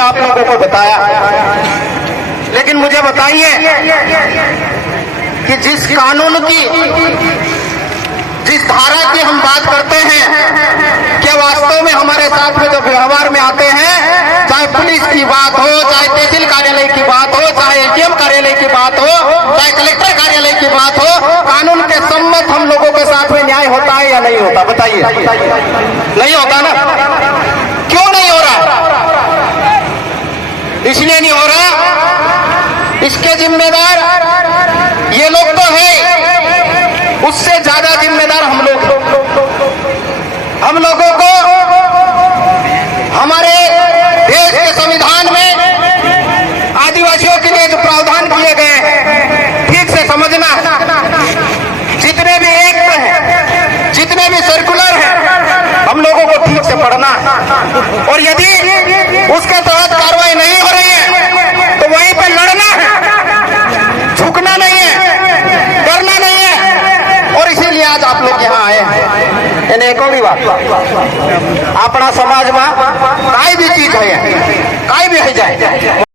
आप लोगों को बताया। लेकिन मुझे बताइए कि जिस कानून की, जिस धारा की हम बात करते हैं, क्या वास्तव में हमारे साथ में जो व्यवहार में आते हैं, चाहे पुलिस की बात हो, चाहे तहसील कार्यालय की बात हो, चाहे एटीएम कार्यालय की बात हो, चाहे कलेक्टर कार्यालय की बात हो, कानून के सम्मत हम लोगों के साथ में न्याय होता है या नहीं होता? बताइए। नहीं होता ना? क्यों नहीं हो रहा? इसलिए नहीं हो रहा, इसके जिम्मेदार ये लोग तो है, उससे ज्यादा जिम्मेदार हम लोग। हम लोगों को हमारे देश के संविधान में आदिवासियों के लिए जो प्रावधान किए गए हैं ठीक से समझना है। जितने भी एक्ट हैं, जितने भी सर्कुलर हैं, हम लोगों को ठीक से पढ़ना है। और यदि उसके तहत कार्रवाई नहीं हो रही है तो वहीं पे लड़ना है, झुकना नहीं है, डरना नहीं है। और इसीलिए आज आप लोग यहाँ आए हैं। એને એક બી વાત, આપણા સમાજમાં કાંઈ બી ચીજ હોય, કાંઈ બી થઈ જાય,